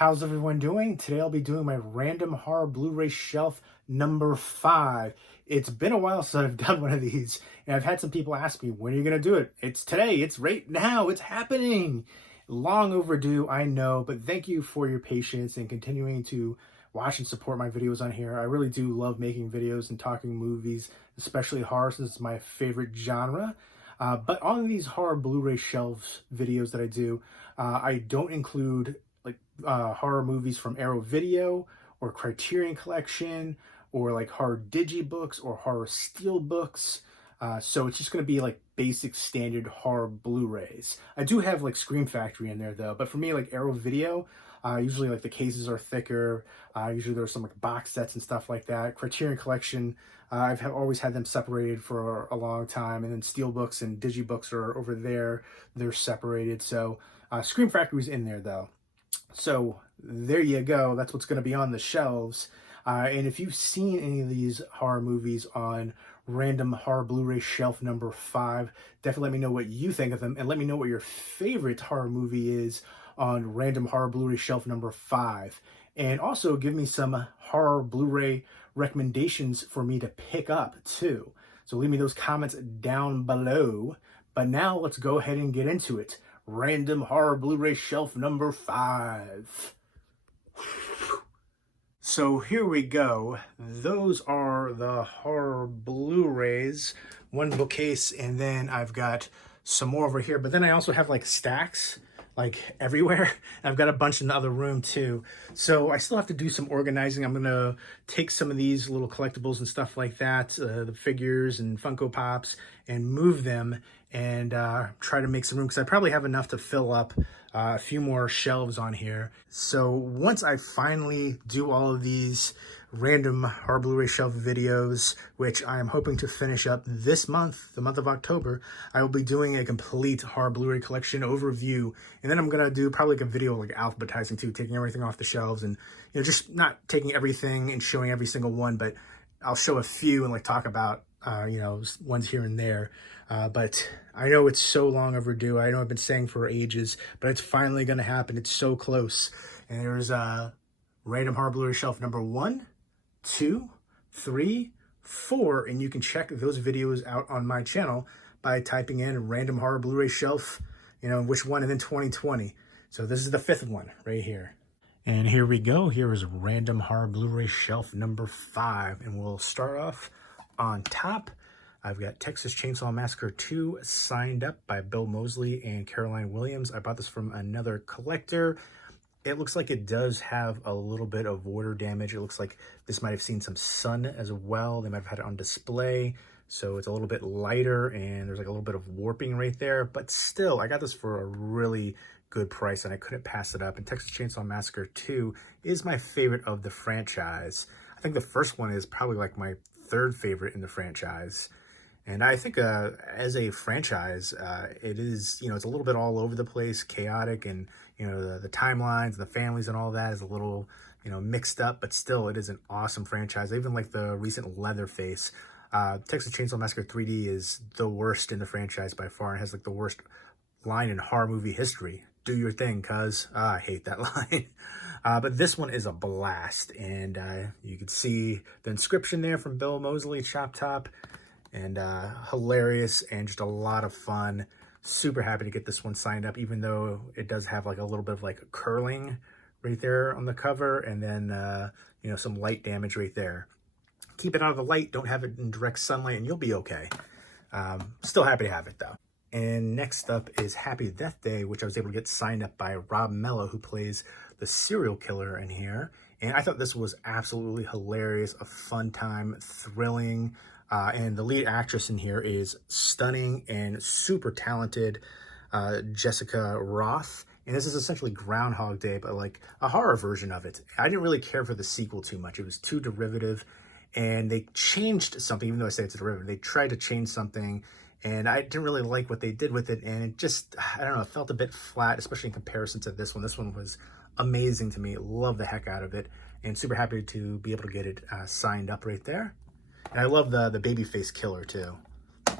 How's everyone doing? Today I'll be doing my random horror Blu-ray shelf number 5. It's been a while since I've done one of these, and I've had some people ask me, when are you going to do it? It's today, it's right now, it's happening. Long overdue, I know, but thank you for your patience and continuing to watch and support my videos on here. I really do love making videos and talking movies, especially horror since it's my favorite genre. But on these horror Blu-ray shelves videos that I do, I don't include horror movies from Arrow Video or Criterion Collection or like horror digibooks or horror steel books. So it's just going to be like basic standard horror Blu-rays. I do have like Scream Factory in there though, but for me, like Arrow Video, usually like the cases are thicker. Usually there's some like box sets and stuff like that. Criterion Collection, always had them separated for a long time, and then steelbooks and digibooks are over there. They're separated. So Scream Factory's in there though. So there you go. That's what's going to be on the shelves. And if you've seen any of these horror movies on Random Horror Blu-ray Shelf number 5, definitely let me know what you think of them, and let me know what your favorite horror movie is on Random Horror Blu-ray Shelf number 5. And also give me some horror Blu-ray recommendations for me to pick up too. So leave me those comments down below. But now let's go ahead and get into it. Random Horror Blu-ray Shelf number 5. So here we go. Those are the horror Blu-rays. One bookcase, and then I've got some more over here. But then I also have like stacks like everywhere. I've got a bunch in the other room too. So I still have to do some organizing. I'm gonna take some of these little collectibles and stuff like that, the figures and Funko Pops, and move them and try to make some room, because I probably have enough to fill up a few more shelves on here. So once I finally do all of these random horror Blu-ray shelf videos, which I am hoping to finish up this month, the month of October, I will be doing a complete horror Blu-ray collection overview. And then I'm gonna do probably like a video like alphabetizing too, taking everything off the shelves, and just not taking everything and showing every single one, but I'll show a few and like talk about ones here and there. But I know it's so long overdue. I know I've been saying for ages, but it's finally going to happen. It's so close. And there's Random Horror Blu-ray Shelf number 1, 2, 3, 4, and you can check those videos out on my channel by typing in Random Horror Blu-ray Shelf, which one, and then 2020. So this is the 5th one right here. And here we go. Here is Random Horror Blu-ray Shelf number 5, and we'll start off on top. I've got Texas Chainsaw Massacre 2 signed up by Bill Moseley and Caroline Williams. I bought this from another collector. It looks like it does have a little bit of water damage. It looks like this might have seen some sun as well. They might have had it on display, so it's a little bit lighter, and there's like a little bit of warping right there. But still, I got this for a really good price, and I couldn't pass it up. And Texas Chainsaw Massacre 2 is my favorite of the franchise. I think the first one is probably like my 3rd favorite in the franchise. And I think as a franchise, it is, it's a little bit all over the place, chaotic, and, the timelines, the families and all that is a little, mixed up, but still it is an awesome franchise. I even like the recent Leatherface. Texas Chainsaw Massacre 3D is the worst in the franchise by far, and has like the worst line in horror movie history. Do your thing, cuz. I hate that line. But this one is a blast, and you can see the inscription there from Bill Moseley, Chop Top. And hilarious, and just a lot of fun. Super happy to get this one signed up, even though it does have like a little bit of like curling right there on the cover, and then some light damage right there. Keep it out of the light, don't have it in direct sunlight, and you'll be okay. Still happy to have it though. And next up is Happy Death Day, which I was able to get signed up by Rob Mello, who plays the serial killer in here. And I thought this was absolutely hilarious, a fun time, thrilling. And the lead actress in here is stunning and super talented, Jessica Roth. And this is essentially Groundhog Day, but like a horror version of it. I didn't really care for the sequel too much. It was too derivative, and they changed something, even though I say it's a derivative. They tried to change something, and I didn't really like what they did with it. And it just, I don't know, it felt a bit flat, especially in comparison to this one. This one was amazing to me. Love the heck out of it, and super happy to be able to get it signed up right there. And I love the babyface killer too.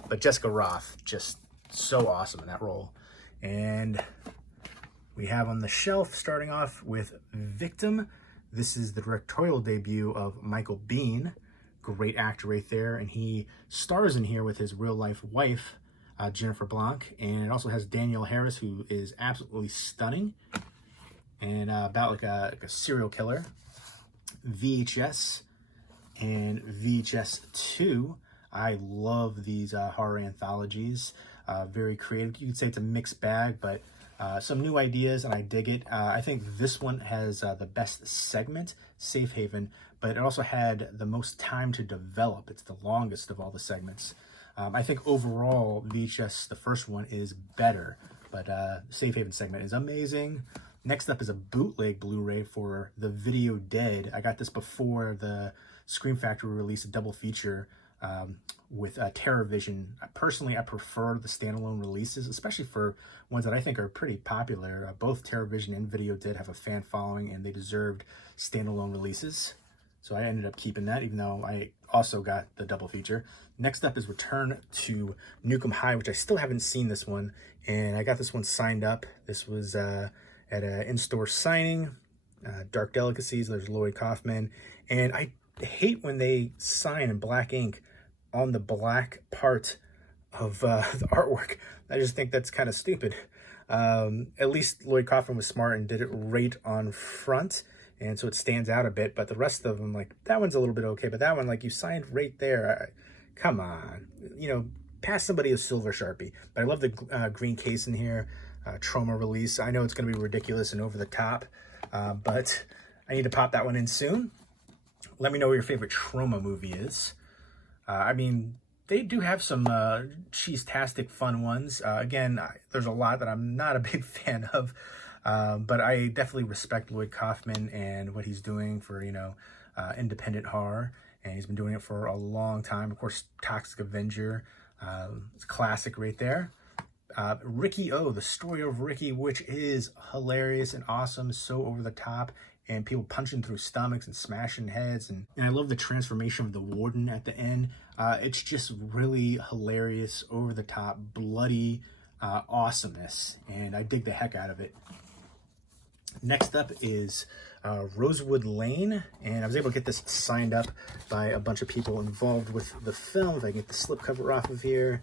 But Jessica Roth, just so awesome in that role. And we have on the shelf, starting off with Victim. This is the directorial debut of Michael Biehn. Great actor right there, and he stars in here with his real-life wife, Jennifer Blanc, and it also has Danielle Harris, who is absolutely stunning, and about like a serial killer. VHS and VHS 2. I love these horror anthologies. Very creative. You could say it's a mixed bag, but some new ideas, and I dig it. I think this one has the best segment, Safe Haven, but it also had the most time to develop. It's the longest of all the segments. I think overall, VHS, the first one, is better, but Safe Haven segment is amazing. Next up is a bootleg Blu-ray for The Video Dead. I got this before the Scream Factory released a double feature with Terror Vision. Personally, I prefer the standalone releases, especially for ones that I think are pretty popular. Both Terror Vision and Video Dead have a fan following, and they deserved standalone releases. So I ended up keeping that, even though I also got the double feature. Next up is Return to Nukem High, which I still haven't seen this one, and I got this one signed up. This was at an in-store signing. Dark Delicacies, there's Lloyd Kaufman, and I hate when they sign in black ink on the black part of the artwork. I just think that's kind of stupid. At least Lloyd Kaufman was smart and did it right on front, and so it stands out a bit, but the rest of them, like, that one's a little bit okay, but that one, like, you signed right there. Come on, you know, pass somebody a silver Sharpie. But I love the green case in here, trauma release. I know it's going to be ridiculous and over the top, but I need to pop that one in soon. Let me know what your favorite trauma movie is. I mean, they do have some cheese-tastic fun ones. Again, there's a lot that I'm not a big fan of, but I definitely respect Lloyd Kaufman and what he's doing for, you know, independent horror, and he's been doing it for a long time. Of course, Toxic Avenger, it's a classic right there. Ricky O, the story of Ricky, which is hilarious and awesome, so over the top, and people punching through stomachs and smashing heads, and I love the transformation of the warden at the end. It's just really hilarious, over the top, bloody awesomeness, and I dig the heck out of it. Next up is Rosewood Lane, and I was able to get this signed up by a bunch of people involved with the film. If I get the slipcover off of here.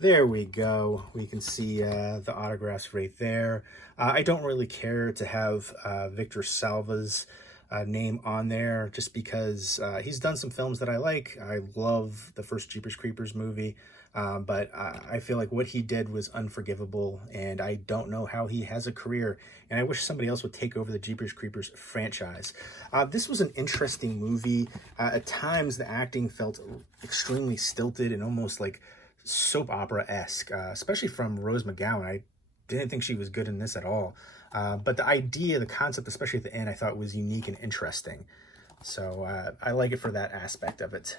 There we go. We can see the autographs right there. I don't really care to have Victor Salva's name on there, just because he's done some films that I like. I love the first Jeepers Creepers movie, but I feel like what he did was unforgivable, and I don't know how he has a career, and I wish somebody else would take over the Jeepers Creepers franchise. This was an interesting movie. At times, the acting felt extremely stilted and almost like soap opera-esque, especially from Rose McGowan. I didn't think she was good in this at all. But the idea, the concept, especially at the end, I thought was unique and interesting. So I like it for that aspect of it.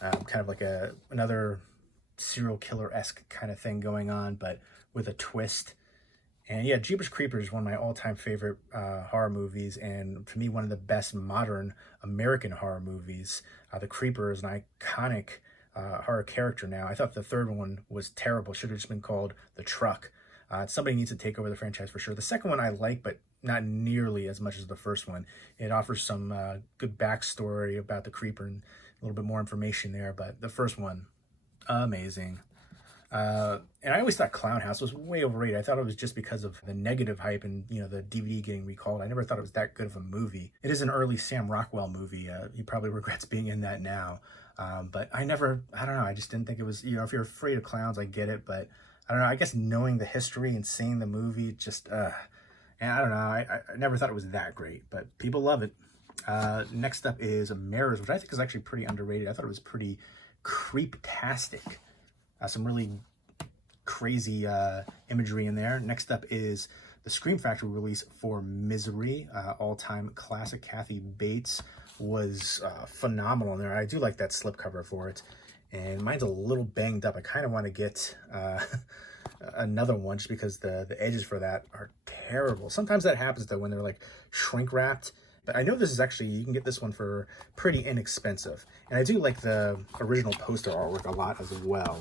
Kind of like another serial killer-esque kind of thing going on, but with a twist. And yeah, Jeepers Creepers is one of my all-time favorite horror movies, and to me, one of the best modern American horror movies. The Creeper is an iconic horror character now. I thought the third one was terrible. Should have just been called The Truck. Somebody needs to take over the franchise for sure. The second one I like, but not nearly as much as the first one. It offers some good backstory about the Creeper and a little bit more information there, but the first one, amazing. And I always thought Clown House was way overrated. I thought it was just because of the negative hype and, you know, the DVD getting recalled. I never thought it was that good of a movie. It is an early Sam Rockwell movie. He probably regrets being in that now. But I don't know, I just didn't think it was, you know, if you're afraid of clowns, I get it, but I don't know, I guess knowing the history and seeing the movie, just, and I don't know, I never thought it was that great, but people love it. Next up is Mirrors, which I think is actually pretty underrated. I thought it was pretty creep-tastic. Some really crazy imagery in there. Next up is the Scream Factory release for Misery, all-time classic. Kathy Bates was phenomenal in there. I do like that slipcover for it, and mine's a little banged up. I kind of want to get another one just because the edges for that are terrible. Sometimes that happens though when they're like shrink wrapped, but I know this is actually, you can get this one for pretty inexpensive, and I do like the original poster artwork a lot as well.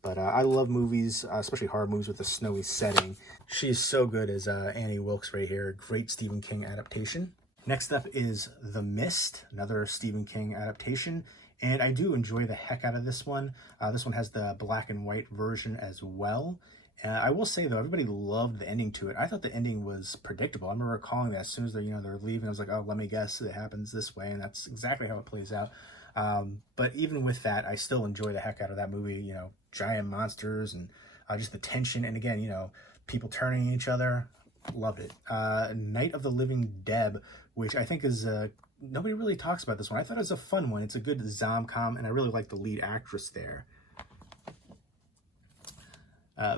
But I love movies, especially horror movies with a snowy setting. She's so good as Annie Wilkes right here. Great Stephen King adaptation. Next up is The Mist, another Stephen King adaptation. And I do enjoy the heck out of this one. This one has the black and white version as well. I will say though, everybody loved the ending to it. I thought the ending was predictable. I remember recalling that as soon as they're leaving, I was like, oh, let me guess, it happens this way, and that's exactly how it plays out. But even with that, I still enjoy the heck out of that movie. Giant monsters and just the tension, and again, people turning each other. Loved it. Night of the Living Dead, which I think is nobody really talks about this one. I thought it was a fun one. It's a good zom-com, and I really like the lead actress there.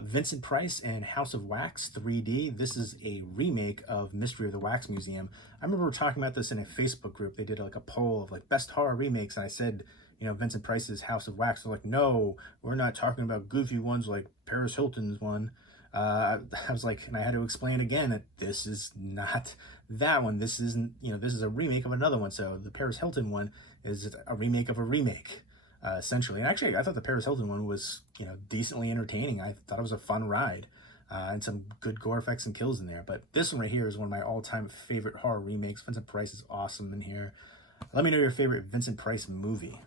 Vincent Price and House of Wax 3D. This is a remake of Mystery of the Wax Museum. I remember talking about this in a Facebook group. They did like a poll of like best horror remakes, and I said, Vincent Price's House of Wax. They're like, no, we're not talking about goofy ones like Paris Hilton's one. I was like, and I had to explain again that this is not that one. This isn't, this is a remake of another one. So the Paris Hilton one is a remake of a remake. Essentially. And actually, I thought the Paris Hilton one was, decently entertaining. I thought it was a fun ride, and some good gore effects and kills in there. But this one right here is one of my all-time favorite horror remakes. Vincent Price is awesome in here. Let me know your favorite Vincent Price movie.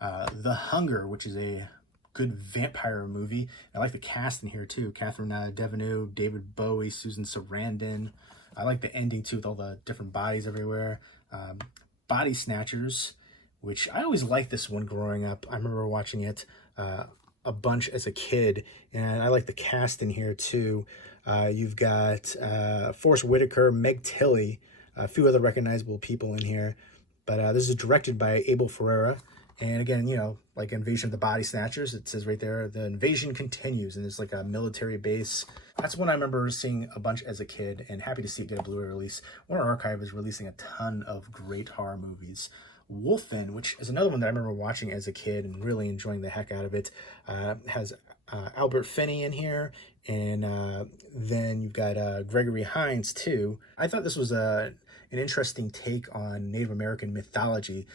The Hunger, which is a good vampire movie. I like the cast in here too. Catherine Deneuve, David Bowie, Susan Sarandon. I like the ending too with all the different bodies everywhere. Body Snatchers, which I always liked this one growing up. I remember watching it a bunch as a kid, and I like the cast in here too. You've got Forrest Whitaker, Meg Tilly, a few other recognizable people in here. But this is directed by Abel Ferrara. And again, like Invasion of the Body Snatchers, it says right there, the invasion continues, and it's like a military base. That's one I remember seeing a bunch as a kid, and happy to see it get a Blu-ray release. Warner Archive is releasing a ton of great horror movies. Wolfen, which is another one that I remember watching as a kid and really enjoying the heck out of it, has Albert Finney in here, and then you've got Gregory Hines too. I thought this was an interesting take on Native American mythology.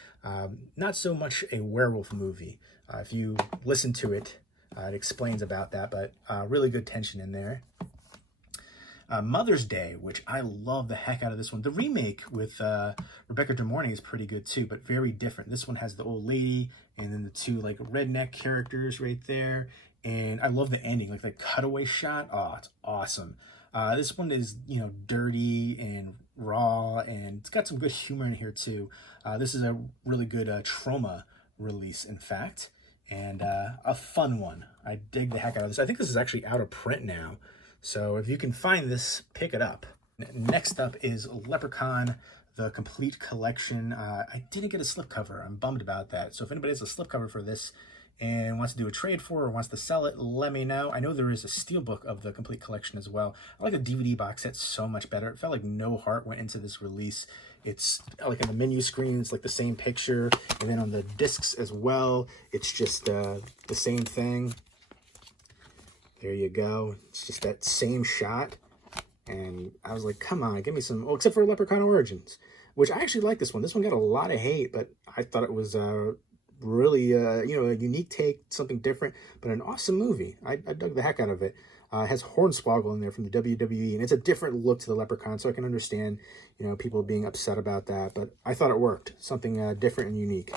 Not so much a werewolf movie. If you listen to it, it explains about that, but really good tension in there. Mother's Day, which I love the heck out of this one. The remake with Rebecca De Mornay is pretty good too, but very different. This one has the old lady and then the two like redneck characters right there. And I love the ending, like the cutaway shot. Oh, it's awesome. This one is, dirty and raw, and it's got some good humor in here too. This is a really good trauma release, in fact, and a fun one. I dig the heck out of this. I think this is actually out of print now. So if you can find this, pick it up. Next up is Leprechaun, the complete collection. I didn't get a slipcover. I'm bummed about that. So if anybody has a slipcover for this and wants to do a trade for or wants to sell it, let me know. I know there is a steelbook of the complete collection as well. I like the DVD box set so much better. It felt like no heart went into this release. It's like on the menu screen, it's like the same picture. And then on the discs as well, it's just the same thing. There you go. It's just that same shot. And I was like, come on, give me some... Oh, except for Leprechaun Origins, which I actually like this one. This one got a lot of hate, but I thought it was really, a unique take, something different, but an awesome movie. I dug the heck out of it. It has Hornswoggle in there from the WWE, and it's a different look to the Leprechaun, so I can understand, people being upset about that, but I thought it worked. Something different and unique.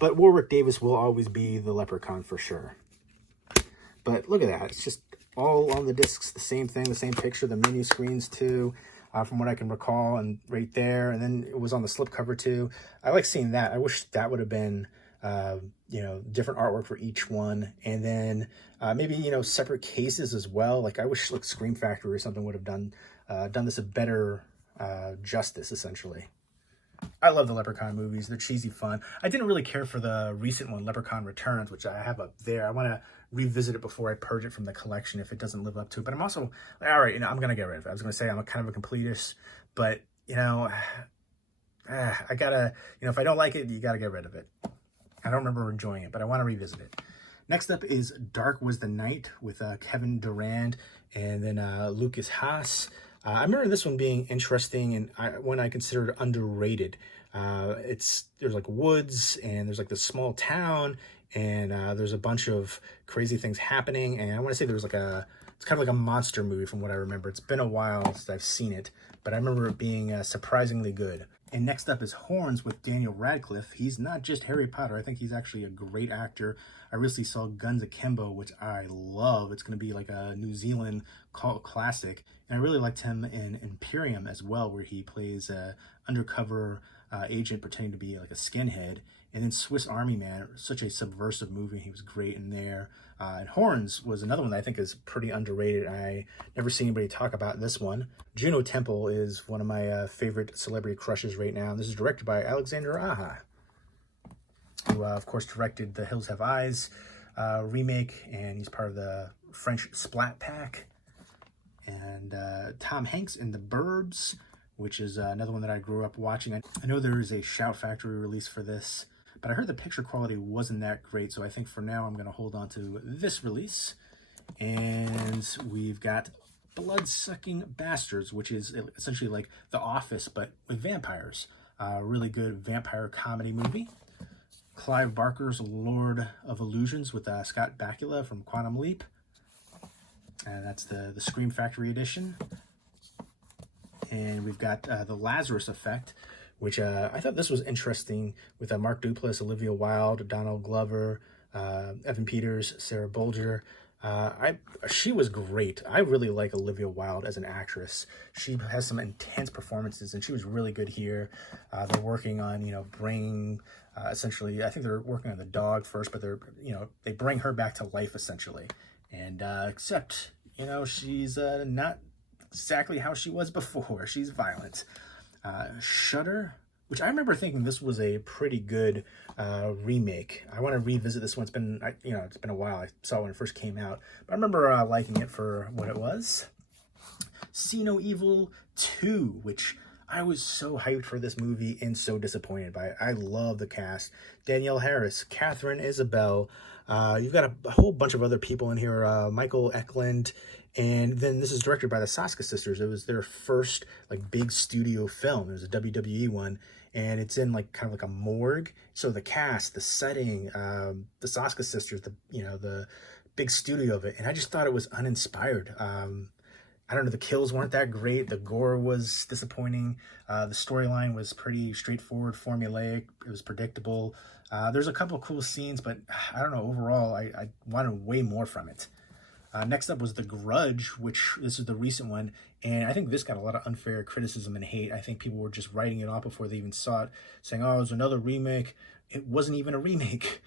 But Warwick Davis will always be the Leprechaun for sure. But look at that. It's just all on the discs, the same thing, the same picture, the menu screens too, from what I can recall, and right there. And then it was on the slipcover too. I like seeing that. I wish that would have been, different artwork for each one. And then maybe, separate cases as well. Like I wish like Scream Factory or something would have done this a better justice, essentially. I love the Leprechaun movies. They're cheesy fun. I didn't really care for the recent one, Leprechaun Returns, which I have up there. I want to revisit it before I purge it from the collection if it doesn't live up to it. But I'm also, like, all right, I'm going to get rid of it. I was going to say I'm kind of a completist, but, I got to, if I don't like it, you got to get rid of it. I don't remember enjoying it, but I want to revisit it. Next up is Dark Was the Night with Kevin Durand and then Lucas Haas. I remember this one being interesting and one I considered underrated. There's like woods and there's like this small town and there's a bunch of crazy things happening. And I want to say there's it's kind of like a monster movie from what I remember. It's been a while since I've seen it, but I remember it being surprisingly good. And next up is Horns with Daniel Radcliffe. He's not just Harry Potter. I think he's actually a great actor. I recently saw Guns Akimbo, which I love. It's going to be like a New Zealand cult classic. And I really liked him in Imperium as well, where he plays a undercover agent pretending to be like a skinhead. And then Swiss Army Man, such a subversive movie. He was great in there. And Horns was another one that I think is pretty underrated. I never seen anybody talk about this one. Juno Temple is one of my favorite celebrity crushes right now. And this is directed by Alexander Aja, who, of course, directed The Hills Have Eyes remake, and he's part of the French Splat Pack. And Tom Hanks in The Burbs, which is another one that I grew up watching. I know there is a Shout Factory release for this, but I heard the picture quality wasn't that great, so I think for now I'm going to hold on to this release. And we've got Blood-Sucking Bastards, which is essentially like The Office, but with vampires. Really good vampire comedy movie. Clive Barker's Lord of Illusions with Scott Bakula from Quantum Leap. And that's the Scream Factory edition. And we've got The Lazarus Effect, which I thought this was interesting with Mark Duplass, Olivia Wilde, Donald Glover, Evan Peters, Sarah Bolger. She was great. I really like Olivia Wilde as an actress. She has some intense performances, and she was really good here. They're working on, bringing, essentially, I think they're working on the dog first, but they bring her back to life, essentially. And except, she's not exactly how she was before. She's violent. Shudder, which I remember thinking this was a pretty good remake. I want to revisit this one. It's been a while. I saw it when it first came out, but I remember liking it for what it was. See No Evil 2, which I was so hyped for this movie and so disappointed by it. I love the cast. Danielle Harris, Catherine Isabel. You've got a whole bunch of other people in here. Michael Eklund. And then this is directed by the Soska sisters. It was their first big studio film. It was a WWE one, and it's in kind of like a morgue. So the cast, the setting, the Soska sisters, the big studio of it, and I just thought it was uninspired. I don't know, the kills weren't that great. The gore was disappointing. The storyline was pretty straightforward, formulaic. It was predictable. There's a couple of cool scenes, but I don't know. Overall, I wanted way more from it. Next up was The Grudge, which this is the recent one, and I think this got a lot of unfair criticism and hate. I think people were just writing it off before they even saw it, saying, oh, it was another remake. It wasn't even a remake.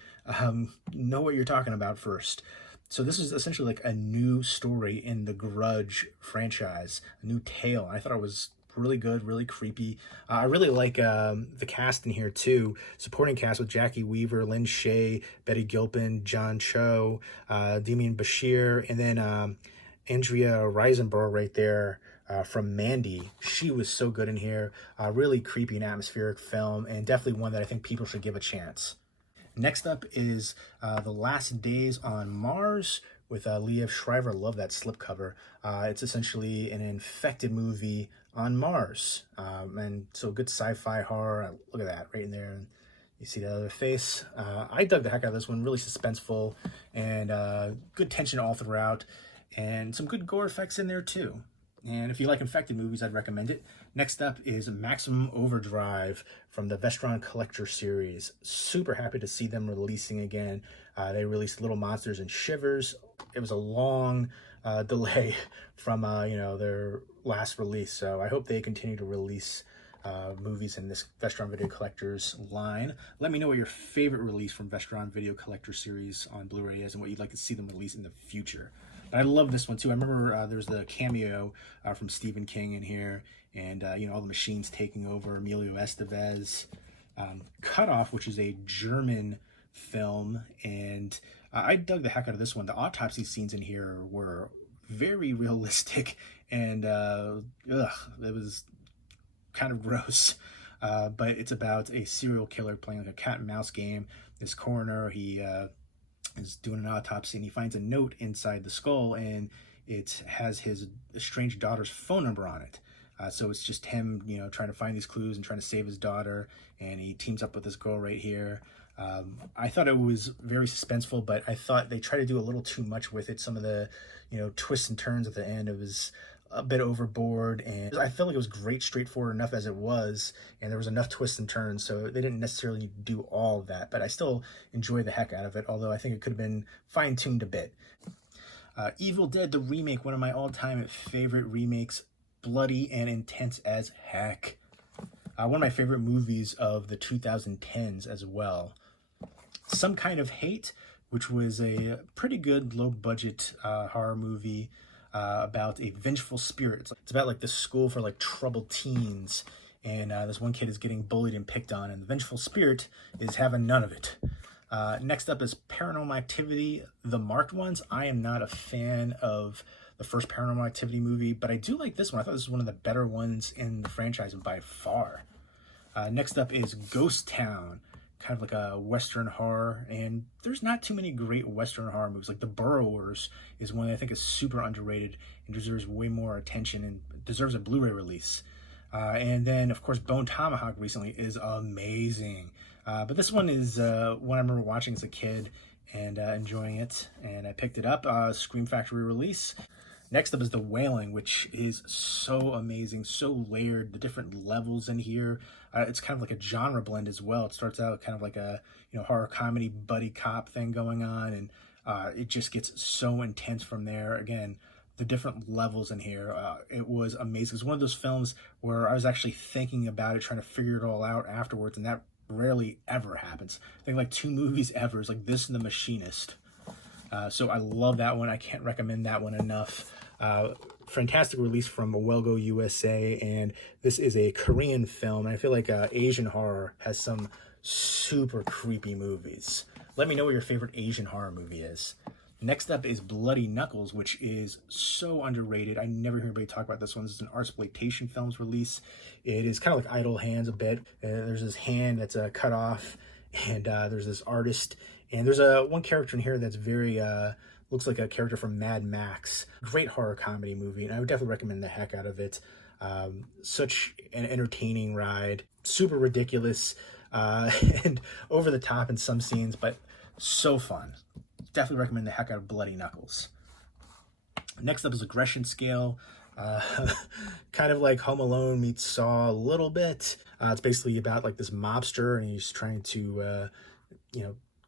Know what you're talking about first. So this is essentially like a new story in the Grudge franchise, a new tale. I thought it was really good, really creepy. I really like the cast in here too. Supporting cast with Jackie Weaver, Lynn Shay, Betty Gilpin, John Cho, Demian Bashir, and then Andrea Riseborough right there from Mandy. She was so good in here. Really creepy and atmospheric film, and definitely one that I think people should give a chance. Next up is The Last Days on Mars with Liev Schreiber. Love that slipcover. It's essentially an infected movie on Mars. And so good sci-fi horror. Look at that right in there. You see the other face. I dug the heck out of this one. Really suspenseful and good tension all throughout. And some good gore effects in there too. And if you like infected movies, I'd recommend it. Next up is Maximum Overdrive from the Vestron Collector series. Super happy to see them releasing again. They released Little Monsters and Shivers. It was a long delay from their last release, so I hope they continue to release movies in this Vestron Video Collectors line. Let me know what your favorite release from Vestron Video Collector series on Blu-ray is and what you'd like to see them release in the future. But I love this one too. I remember there's the cameo from Stephen King in here, and all the machines taking over. Emilio Estevez. Cut Off, which is a German film, and I dug the heck out of this one. The autopsy scenes in here were very realistic, and it was kind of gross. But it's about a serial killer playing like a cat and mouse game. This coroner, he is doing an autopsy, and he finds a note inside the skull, and it has his estranged daughter's phone number on it. So it's just him, trying to find these clues and trying to save his daughter, and he teams up with this girl right here. I thought it was very suspenseful, but I thought they tried to do a little too much with it. Some of the, twists and turns at the end, it was a bit overboard, and I felt like it was great, straightforward enough as it was, and there was enough twists and turns, so they didn't necessarily do all of that, but I still enjoyed the heck out of it, although I think it could have been fine-tuned a bit. Evil Dead, the remake, one of my all-time favorite remakes, bloody and intense as heck. One of my favorite movies of the 2010s as well. Some Kind of Hate, which was a pretty good low-budget horror movie about a vengeful spirit. It's about like this school for like troubled teens, and this one kid is getting bullied and picked on, and the vengeful spirit is having none of it. Next up is Paranormal Activity, the marked ones. I am not a fan of the first Paranormal Activity movie, but I do like this one. I thought this was one of the better ones in the franchise by far. Next up is Ghost Town, kind of like a Western horror, and there's not too many great Western horror movies. Like The Burrowers is one that I think is super underrated and deserves way more attention and deserves a Blu-ray release. And then, of course, Bone Tomahawk recently is amazing. But this one is one I remember watching as a kid and enjoying it, and I picked it up, Scream Factory release. Next up is The Wailing, which is so amazing, so layered, the different levels in here. It's kind of like a genre blend as well. It starts out kind of like a horror comedy buddy cop thing going on, and it just gets so intense from there. Again, the different levels in here, it was amazing. It's one of those films where I was actually thinking about it, trying to figure it all out afterwards, and that rarely ever happens. I think like 2 movies ever is like this and The Machinist. So I love that one. I can't recommend that one enough. Fantastic release from Welgo USA, and this is a Korean film, and I feel like Asian horror has some super creepy movies. Let me know what your favorite Asian horror movie is. Next up is Bloody Knuckles, which is so underrated. I never hear anybody talk about this one. This is an Artsploitation Films release. It is kind of like Idle Hands a bit. There's this hand that's cut off, and there's this artist, and there's one character in here that's very looks like a character from Mad Max. Great horror comedy movie, and I would definitely recommend the heck out of it. Such an entertaining ride, super ridiculous and over the top in some scenes, but so fun. Definitely recommend the heck out of Bloody Knuckles. Next up is Aggression Scale. Kind of like Home Alone meets Saw a little bit. It's basically about like this mobster, and he's trying to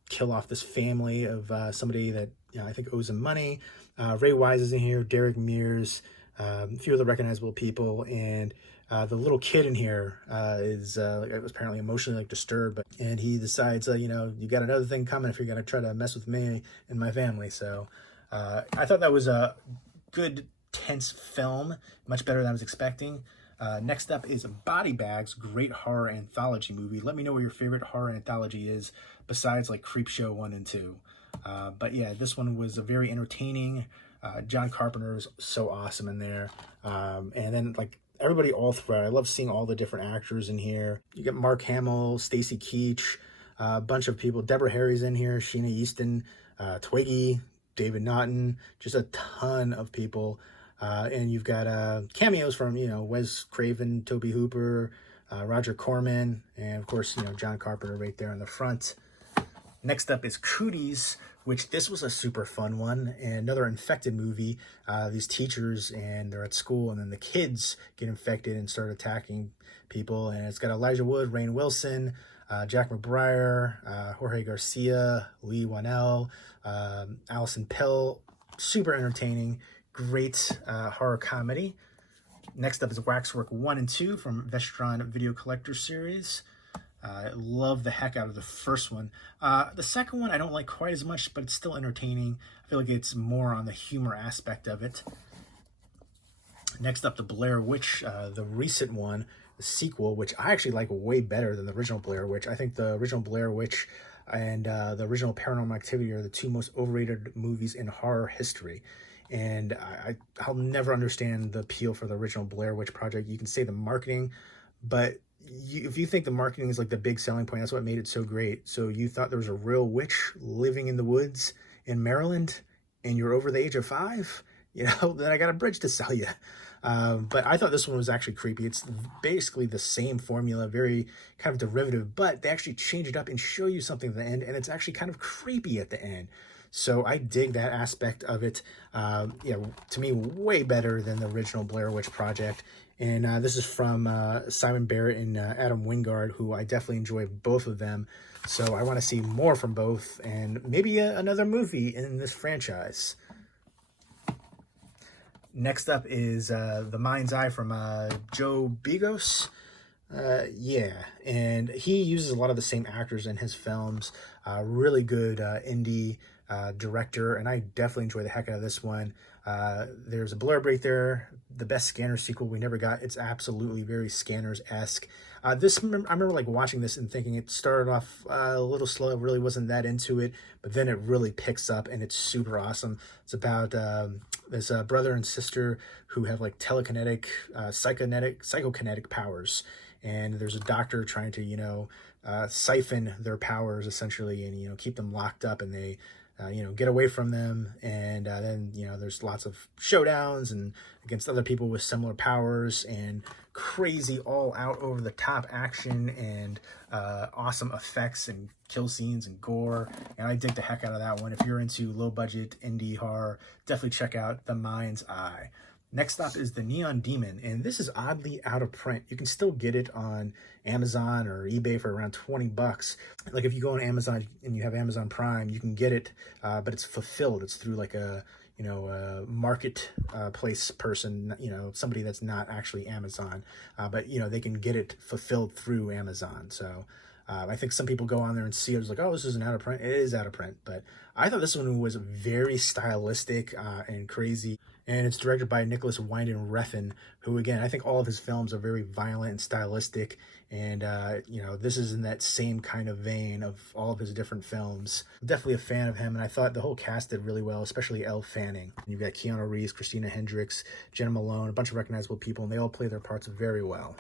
kill off this family of somebody that I think owes him money. Ray Wise is in here, Derek Mears, a few other recognizable people, and the little kid in here is apparently emotionally disturbed, and he decides, you got another thing coming if you're gonna try to mess with me and my family. So I thought that was a good, tense film, much better than I was expecting. Next up is Body Bags, great horror anthology movie. Let me know what your favorite horror anthology is, besides like Creepshow 1 and 2. But yeah, this one was very entertaining. John Carpenter is so awesome in there. And then like everybody all throughout. I love seeing all the different actors in here. You get Mark Hamill, Stacy Keach, a bunch of people. Deborah Harry's in here, Sheena Easton, Twiggy, David Naughton, just a ton of people. And you've got cameos from, Wes Craven, Toby Hooper, Roger Corman, and of course, John Carpenter right there on the front. Next up is Cooties, which this was a super fun one, and another infected movie. These teachers, and they're at school, and then the kids get infected and start attacking people. And it's got Elijah Wood, Rainn Wilson, Jack McBrayer, Jorge Garcia, Lee Wanell, Allison Pill. Super entertaining, great horror comedy. Next up is Waxwork 1 and 2 from Vestron Video Collector Series. I love the heck out of the first one. The second one I don't like quite as much, but it's still entertaining. I feel like it's more on the humor aspect of it. Next up, the Blair Witch, the recent one, the sequel, which I actually like way better than the original Blair Witch. I think the original Blair Witch and the original Paranormal Activity are the 2 most overrated movies in horror history. And I'll never understand the appeal for the original Blair Witch Project. You can say the marketing, but if you think the marketing is like the big selling point, that's what made it so great. So you thought there was a real witch living in the woods in Maryland, and you're over the age of 5, then I got a bridge to sell you. But I thought this one was actually creepy. It's basically the same formula, very kind of derivative, but they actually change it up and show you something at the end, and it's actually kind of creepy at the end. So I dig that aspect of it. To me, way better than the original Blair Witch Project. And this is from Simon Barrett and Adam Wingard, who I definitely enjoy both of them. So I want to see more from both, and maybe another movie in this franchise. Next up is The Mind's Eye from Joe Begos. Yeah, and he uses a lot of the same actors in his films. Really good indie director, and I definitely enjoy the heck out of this one. There's a blurb right there. The best Scanners sequel we never got. It's absolutely very Scanners-esque. I remember like watching this and thinking it started off a little slow. I really wasn't that into it, but then it really picks up and it's super awesome. It's about this brother and sister who have like telekinetic, psychokinetic powers, and there's a doctor trying to siphon their powers essentially, and keep them locked up, and they get away from them, and then there's lots of showdowns and against other people with similar powers, and crazy all out over the top action and awesome effects and kill scenes and gore, and I dig the heck out of that one. If you're into low budget indie horror, definitely check out The Mind's Eye. Next up is The Neon Demon, and this is oddly out of print. You can still get it on Amazon or eBay for around 20 bucks. Like if you go on Amazon and you have Amazon Prime, you can get it, but it's fulfilled. It's through like a market place person, somebody that's not actually Amazon, but they can get it fulfilled through Amazon. So I think some people go on there and see it, like, oh, this isn't out of print. It is out of print, but I thought this one was very stylistic and crazy. And it's directed by Nicholas Winding Refn, who, again, I think all of his films are very violent and stylistic. And, this is in that same kind of vein of all of his different films. I'm definitely a fan of him, and I thought the whole cast did really well, especially Elle Fanning. And you've got Keanu Reeves, Christina Hendricks, Jenna Malone, a bunch of recognizable people, and they all play their parts very well.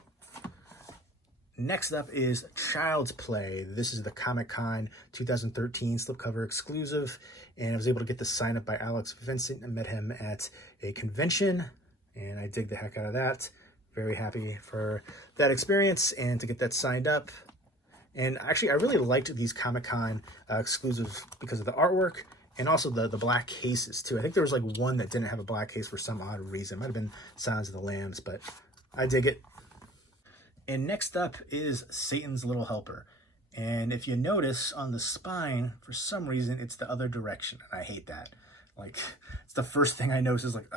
Next up is Child's Play. This is the Comic-Con 2013 slipcover exclusive, and I was able to get the sign up by Alex Vincent. I met him at a convention, and I dig the heck out of that. Very happy for that experience and to get that signed up. And actually, I really liked these Comic-Con exclusives because of the artwork and also the black cases, too. I think there was like one that didn't have a black case for some odd reason. It might have been Silence of the Lambs, but I dig it. And next up is Satan's Little Helper. And if you notice on the spine, for some reason, it's the other direction. And I hate that. Like, it's the first thing I notice is like,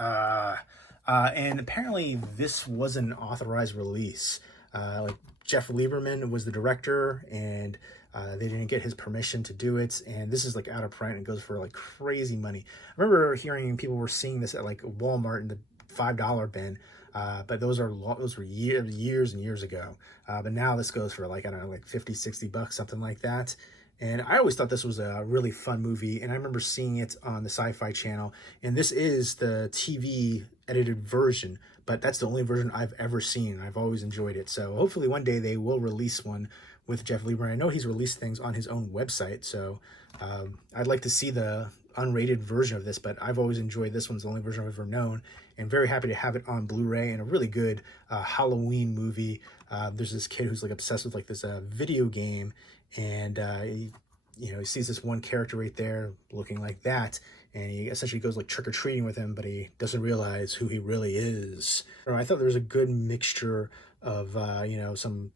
and apparently this was an authorized release. Like Jeff Lieberman was the director, and they didn't get his permission to do it. And this is like out of print and goes for like crazy money. I remember hearing people were seeing this at like Walmart in the $5 bin. But those were years and years ago. But now this goes for like, I don't know, like 50, 60 bucks, something like that. And I always thought this was a really fun movie. And I remember seeing it on the Sci-Fi channel. And this is the TV edited version, but that's the only version I've ever seen. I've always enjoyed it. So hopefully one day they will release one with Jeff Lieberman. I know he's released things on his own website. So I'd like to see the unrated version of this, but I've always enjoyed this one's the only version I've ever known, and very happy to have it on Blu-ray, and a really good Halloween movie. There's this kid who's like obsessed with like this video game, and he sees this one character right there looking like that, and he essentially goes like trick-or-treating with him, but he doesn't realize who he really is. I thought there was a good mixture of some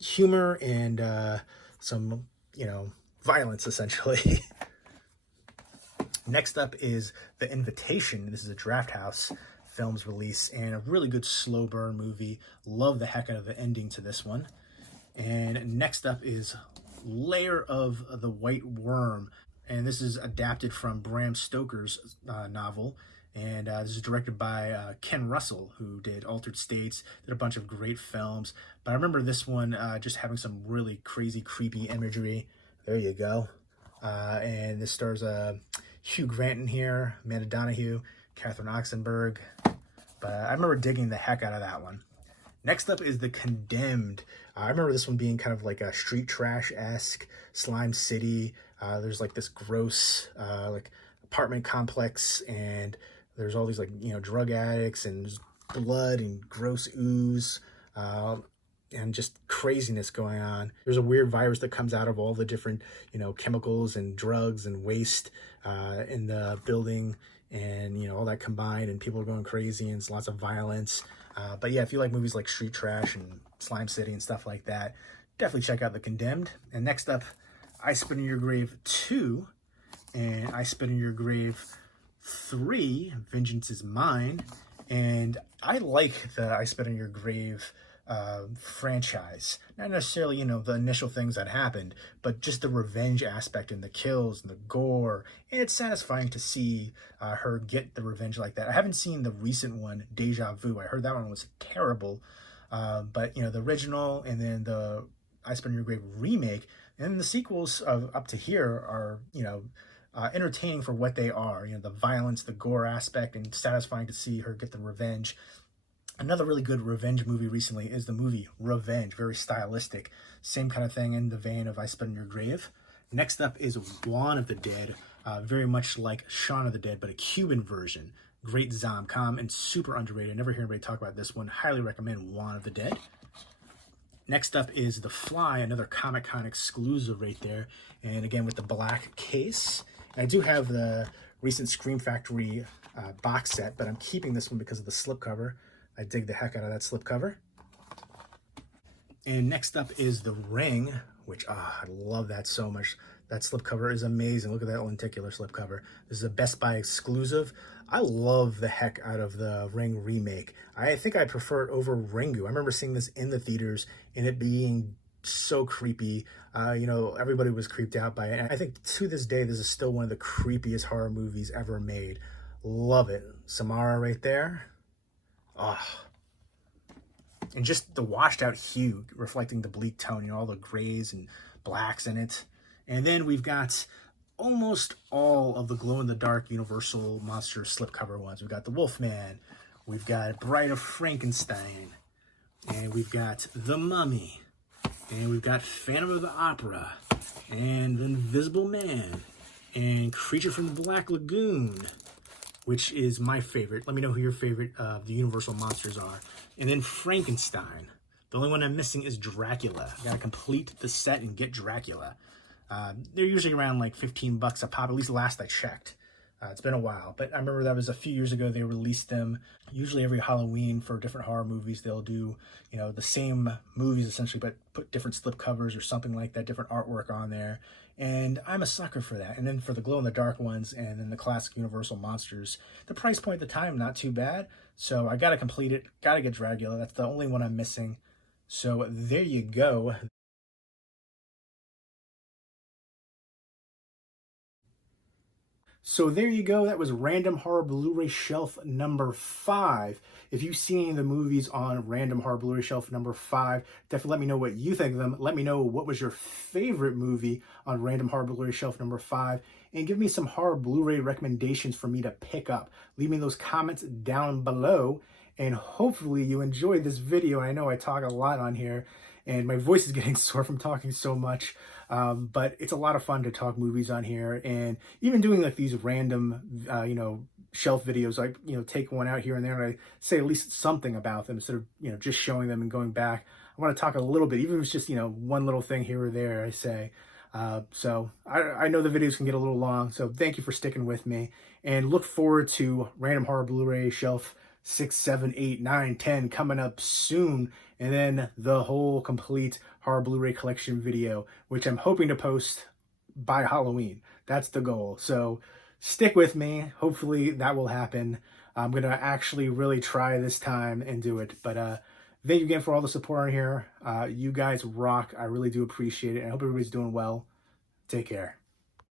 humor and some violence essentially. Next up is The Invitation. This is a Draft House Films release, and a really good slow burn movie. Love the heck out of the ending to this one. And next up is Lair of the White Worm, and this is adapted from Bram Stoker's novel. And this is directed by Ken Russell, who did Altered States, did a bunch of great films. But I remember this one just having some really crazy, creepy imagery. There you go. And this stars Hugh Grant in here, Amanda Donahue, Catherine Oxenberg. But I remember digging the heck out of that one. Next up is The Condemned. I remember this one being kind of like a street trash-esque, Slime City. There's like this gross like apartment complex, and there's all these like drug addicts and blood and gross ooze. And just craziness going on. There's a weird virus that comes out of all the different, chemicals and drugs and waste in the building, and all that combined, and people are going crazy, and it's lots of violence. But yeah, if you like movies like Street Trash and Slime City and stuff like that, definitely check out The Condemned. And next up, I Spit in Your Grave 2 and I Spit in Your Grave 3, Vengeance is Mine. And I like the I Spit in Your Grave franchise. Not necessarily, the initial things that happened, but just the revenge aspect and the kills and the gore. And it's satisfying to see her get the revenge like that. I haven't seen the recent one, Deja Vu. I heard that one was terrible. But, the original and then the I Spit in Your Grave remake and the sequels up to here are, entertaining for what they are. The violence, the gore aspect, and satisfying to see her get the revenge. Another really good revenge movie recently is the movie Revenge, very stylistic. Same kind of thing in the vein of I Spit in Your Grave. Next up is Juan of the Dead, very much like Shaun of the Dead, but a Cuban version. Great zom-com and super underrated. I never hear anybody talk about this one. Highly recommend Juan of the Dead. Next up is The Fly, another Comic-Con exclusive right there. And again, with the black case. And I do have the recent Scream Factory box set, but I'm keeping this one because of the slipcover. I dig the heck out of that slipcover. And next up is The Ring, which, I love that so much. That slipcover is amazing. Look at that lenticular slipcover. This is a Best Buy exclusive. I love the heck out of The Ring remake. I think I prefer it over Ringu. I remember seeing this in the theaters and it being so creepy. Everybody was creeped out by it. And I think to this day, this is still one of the creepiest horror movies ever made. Love it. Samara right there. And just the washed out hue reflecting the bleak tone, all the grays and blacks in it. And then we've got almost all of the glow-in-the-dark Universal Monster slipcover ones. We've got the Wolfman, we've got Bride of Frankenstein, and we've got The Mummy, and we've got Phantom of the Opera, and The Invisible Man, and Creature from the Black Lagoon, which is my favorite. Let me know who your favorite of the Universal Monsters are. And then Frankenstein. The only one I'm missing is Dracula. I gotta complete the set and get Dracula. They're usually around like $15 a pop, at least last I checked. It's been a while, but I remember that was a few years ago they released them. Usually every Halloween for different horror movies, they'll do, the same movies essentially, but put different slip covers or something like that, different artwork on there. And I'm a sucker for that. And then for the glow-in-the-dark ones and then the classic Universal Monsters, the price point at the time, not too bad. So I got to complete it, got to get Dracula. That's the only one I'm missing. So there you go. So there you go. That was Random Horror Blu-ray Shelf number 5. If you've seen the movies on Random Horror Blu-ray Shelf number 5, definitely let me know what you think of them. Let me know what was your favorite movie on Random Horror Blu-ray Shelf number 5. And give me some horror Blu-ray recommendations for me to pick up. Leave me those comments down below. And hopefully you enjoyed this video. I know I talk a lot on here, and my voice is getting sore from talking so much. But it's a lot of fun to talk movies on here, and even doing like these random, shelf videos. I, take one out here and there, and I say at least something about them instead of, just showing them and going back. I want to talk a little bit, even if it's just, one little thing here or there, I say. So I know the videos can get a little long, so thank you for sticking with me, and look forward to Random Horror Blu-ray Shelf 6, 7, 8, 9, 10 coming up soon, and then the whole complete horror Blu-ray collection video, which I'm hoping to post by Halloween. That's the goal. So stick with me. Hopefully that will happen. I'm going to actually really try this time and do it. But thank you again for all the support on here. You guys rock. I really do appreciate it. I hope everybody's doing well. Take care.